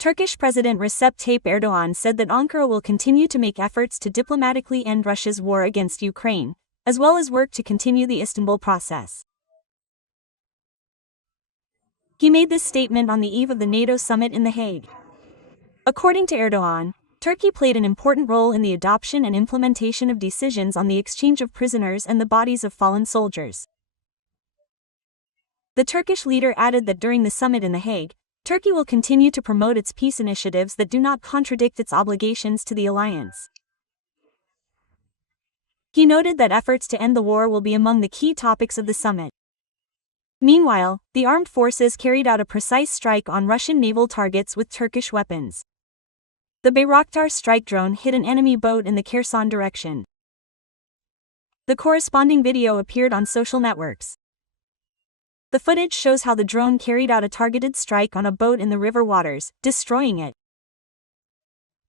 Turkish President Recep Tayyip Erdogan said that Ankara will continue to make efforts to diplomatically end Russia's war against Ukraine, as well as work to continue the Istanbul process. He made this statement on the eve of the NATO summit in The Hague. According to Erdogan, Turkey played an important role in the adoption and implementation of decisions on the exchange of prisoners and the bodies of fallen soldiers. The Turkish leader added that during the summit in The Hague, Turkey will continue to promote its peace initiatives that do not contradict its obligations to the alliance. He noted that efforts to end the war will be among the key topics of the summit. Meanwhile, the armed forces carried out a precise strike on Russian naval targets with Turkish weapons. The Bayraktar strike drone hit an enemy boat in the Kherson direction. The corresponding video appeared on social networks. The footage shows how the drone carried out a targeted strike on a boat in the river waters, destroying it.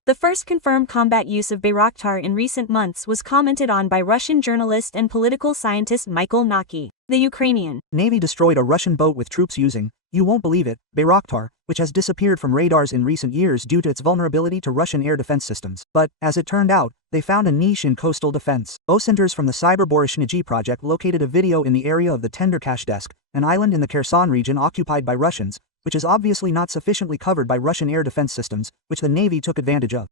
The first confirmed combat use of Bayraktar in recent months was commented on by Russian journalist and political scientist Mikhail Naki. The Ukrainian Navy destroyed a Russian boat with troops using, you won't believe it, Bayraktar, which has disappeared from radars in recent years due to its vulnerability to Russian air defense systems. But, as it turned out, they found a niche in coastal defense. OSINTers from the Cyber Borishniji project located a video in the area of the Tenderkash Desk, an island in the Kherson region occupied by Russians, which is obviously not sufficiently covered by Russian air defense systems, which the Navy took advantage of.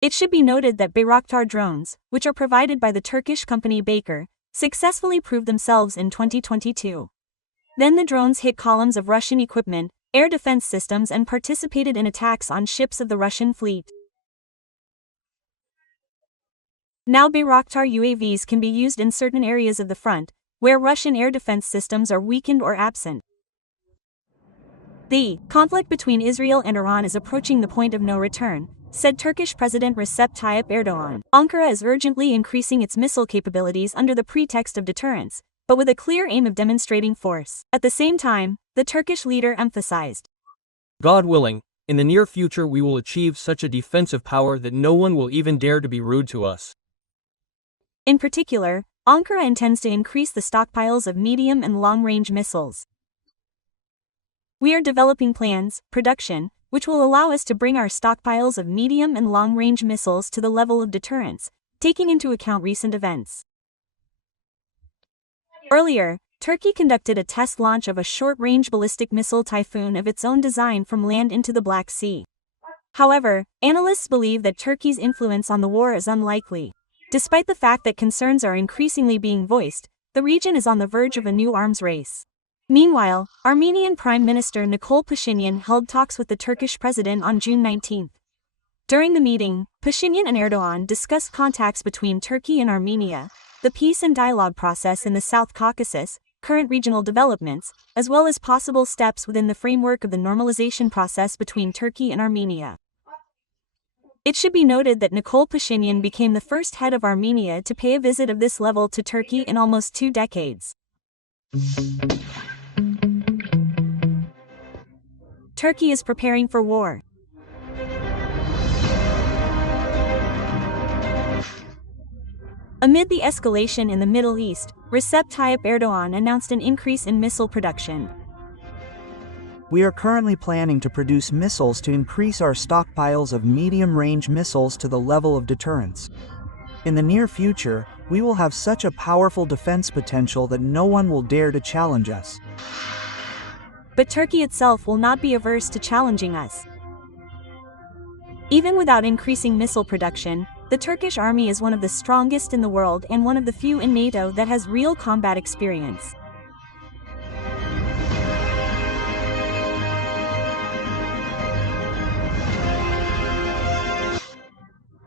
It should be noted that Bayraktar drones, which are provided by the Turkish company Baker, successfully proved themselves in 2022. Then the drones hit columns of Russian equipment, air defense systems, and participated in attacks on ships of the Russian fleet. Now Bayraktar UAVs can be used in certain areas of the front, where Russian air defense systems are weakened or absent. The conflict between Israel and Iran is approaching the point of no return, said Turkish President Recep Tayyip Erdogan. Ankara is urgently increasing its missile capabilities under the pretext of deterrence, but with a clear aim of demonstrating force. At the same time, the Turkish leader emphasized, God willing, in the near future we will achieve such a defensive power that no one will even dare to be rude to us. In particular, Ankara intends to increase the stockpiles of medium and long-range missiles. We are developing plans, production, which will allow us to bring our stockpiles of medium and long-range missiles to the level of deterrence, taking into account recent events. Earlier, Turkey conducted a test launch of a short-range ballistic missile Typhoon of its own design from land into the Black Sea. However, analysts believe that Turkey's influence on the war is unlikely. Despite the fact that concerns are increasingly being voiced, the region is on the verge of a new arms race. Meanwhile, Armenian Prime Minister Nikol Pashinyan held talks with the Turkish president on June 19. During the meeting, Pashinyan and Erdogan discussed contacts between Turkey and Armenia, the peace and dialogue process in the South Caucasus, current regional developments, as well as possible steps within the framework of the normalization process between Turkey and Armenia. It should be noted that Nikol Pashinyan became the first head of Armenia to pay a visit of this level to Turkey in almost 2 decades. Turkey is preparing for war. Amid the escalation in the Middle East, Recep Tayyip Erdogan announced an increase in missile production. We are currently planning to produce missiles to increase our stockpiles of medium-range missiles to the level of deterrence. In the near future, we will have such a powerful defense potential that no one will dare to challenge us. But Turkey itself will not be averse to challenging us. Even without increasing missile production, the Turkish army is one of the strongest in the world and one of the few in NATO that has real combat experience.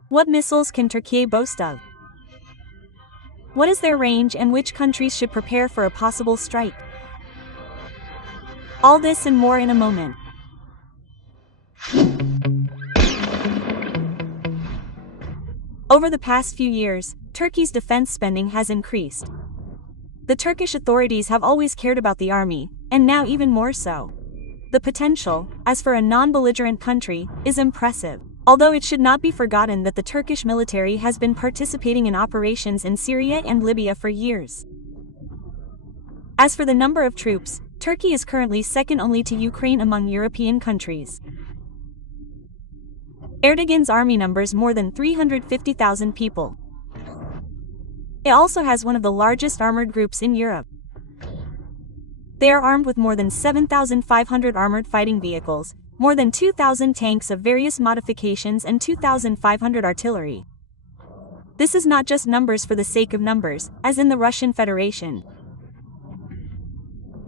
What missiles can Turkey boast of? What is their range and which countries should prepare for a possible strike? All this and more in a moment. Over the past few years, Turkey's defense spending has increased. The Turkish authorities have always cared about the army, and now even more so. The potential, as for a non-belligerent country, is impressive. Although it should not be forgotten that the Turkish military has been participating in operations in Syria and Libya for years. As for the number of troops, Turkey is currently second only to Ukraine among European countries. Erdogan's army numbers more than 350,000 people. It also has one of the largest armored groups in Europe. They are armed with more than 7,500 armored fighting vehicles, more than 2,000 tanks of various modifications and 2,500 artillery. This is not just numbers for the sake of numbers, as in the Russian Federation.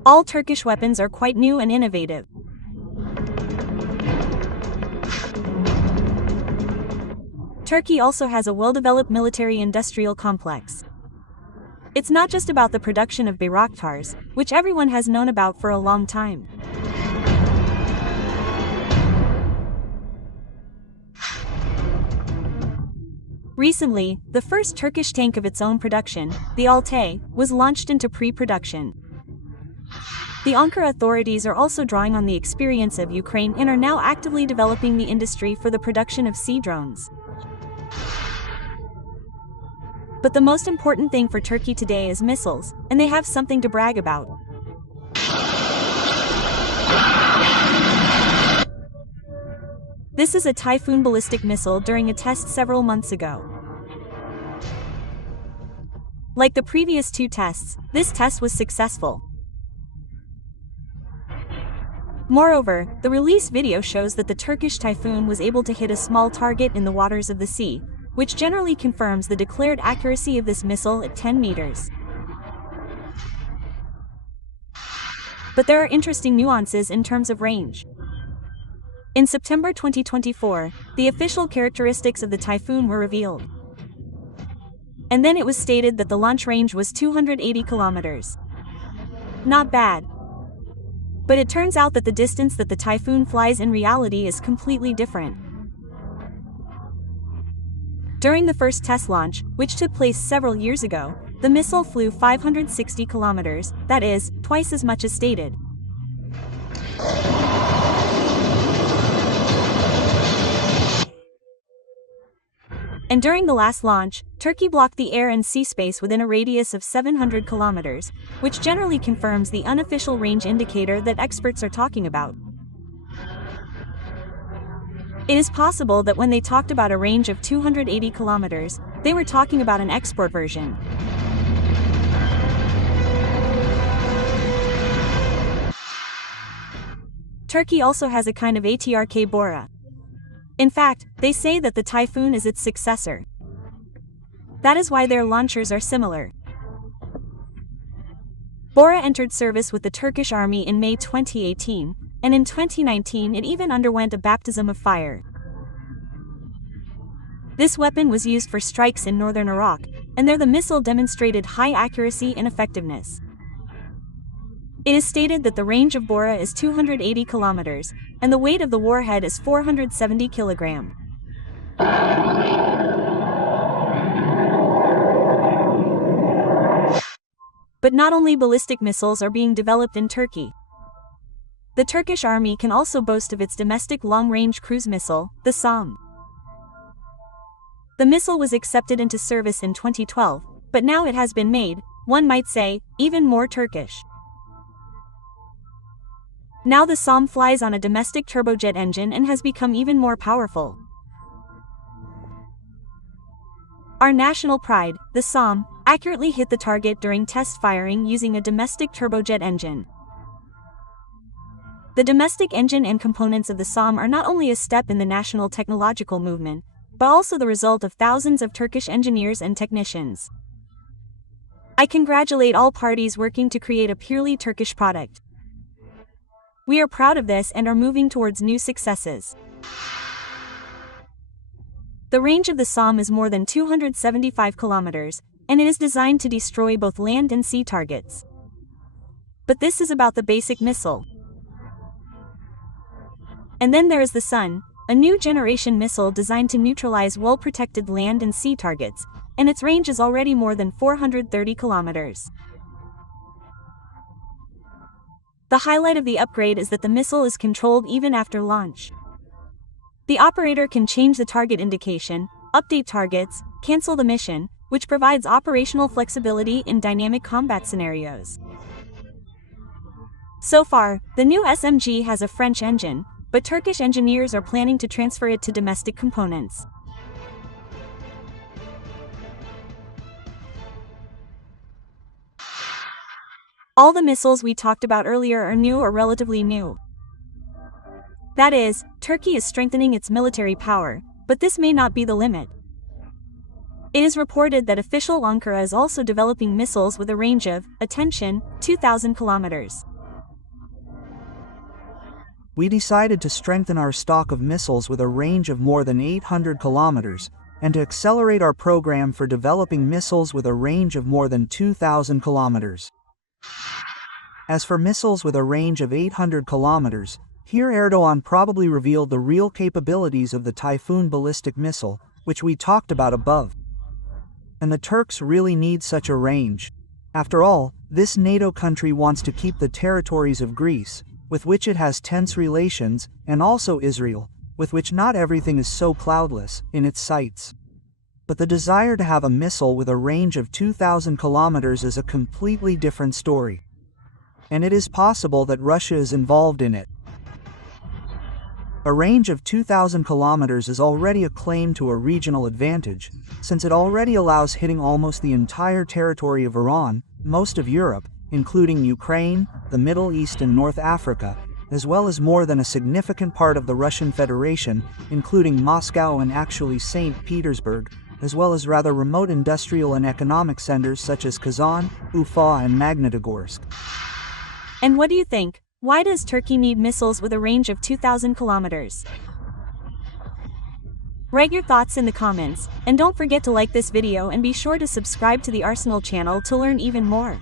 All Turkish weapons are quite new and innovative. Turkey also has a well-developed military-industrial complex. It's not just about the production of Bayraktars, which everyone has known about for a long time. Recently, the first Turkish tank of its own production, the Altay, was launched into pre-production. The Ankara authorities are also drawing on the experience of Ukraine and are now actively developing the industry for the production of sea drones. But the most important thing for Turkey today is missiles, and they have something to brag about. This is a Typhoon ballistic missile during a test several months ago. Like the previous two tests, this test was successful. Moreover, the release video shows that the Turkish Typhoon was able to hit a small target in the waters of the sea, which generally confirms the declared accuracy of this missile at 10 meters. But there are interesting nuances in terms of range. In September 2024, the official characteristics of the Typhoon were revealed. And then it was stated that the launch range was 280 kilometers. Not bad. But it turns out that the distance that the Typhoon flies in reality is completely different. During the first test launch, which took place several years ago, the missile flew 560 kilometers, that is, twice as much as stated. And during the last launch, Turkey blocked the air and sea space within a radius of 700 kilometers, which generally confirms the unofficial range indicator that experts are talking about. It is possible that when they talked about a range of 280 kilometers, they were talking about an export version. Turkey also has a kind of ATRK Bora. In fact, they say that the Typhoon is its successor. That is why their launchers are similar. Bora entered service with the Turkish army in May 2018, and in 2019 it even underwent a baptism of fire. This weapon was used for strikes in northern Iraq, and there the missile demonstrated high accuracy and effectiveness. It is stated that the range of Bora is 280 kilometers, and the weight of the warhead is 470 kilograms. But not only ballistic missiles are being developed in Turkey. The Turkish army can also boast of its domestic long-range cruise missile, the SAM. The missile was accepted into service in 2012, but now it has been made, one might say, even more Turkish. Now the SAM flies on a domestic turbojet engine and has become even more powerful. Our national pride, the SAM, accurately hit the target during test firing using a domestic turbojet engine. The domestic engine and components of the SAM are not only a step in the national technological movement, but also the result of thousands of Turkish engineers and technicians. I congratulate all parties working to create a purely Turkish product. We are proud of this and are moving towards new successes. The range of the SAM is more than 275 kilometers, and it is designed to destroy both land and sea targets. But this is about the basic missile. And then there is the Sun, a new generation missile designed to neutralize well-protected land and sea targets, and its range is already more than 430 kilometers. The highlight of the upgrade is that the missile is controlled even after launch. The operator can change the target indication, update targets, cancel the mission, which provides operational flexibility in dynamic combat scenarios. So far, the new SMG has a French engine, but Turkish engineers are planning to transfer it to domestic components. All the missiles we talked about earlier are new or relatively new. That is, Turkey is strengthening its military power, but this may not be the limit. It is reported that official Ankara is also developing missiles with a range of, attention, 2,000 kilometers. We decided to strengthen our stock of missiles with a range of more than 800 kilometers, and to accelerate our program for developing missiles with a range of more than 2,000 kilometers. As for missiles with a range of 800 kilometers, here Erdogan probably revealed the real capabilities of the Typhoon ballistic missile, which we talked about above. And the Turks really need such a range. After all, this NATO country wants to keep the territories of Greece, with which it has tense relations, and also Israel, with which not everything is so cloudless, in its sights. But the desire to have a missile with a range of 2,000 kilometers is a completely different story. And it is possible that Russia is involved in it. A range of 2,000 kilometers is already a claim to a regional advantage, since it already allows hitting almost the entire territory of Iran, most of Europe, including Ukraine, the Middle East and North Africa, as well as more than a significant part of the Russian Federation, including Moscow and actually St. Petersburg, as well as rather remote industrial and economic centers such as Kazan, Ufa and Magnitogorsk. And what do you think? Why does Turkey need missiles with a range of 2,000 kilometers? Write your thoughts in the comments, and don't forget to like this video and be sure to subscribe to the Arsenal channel to learn even more.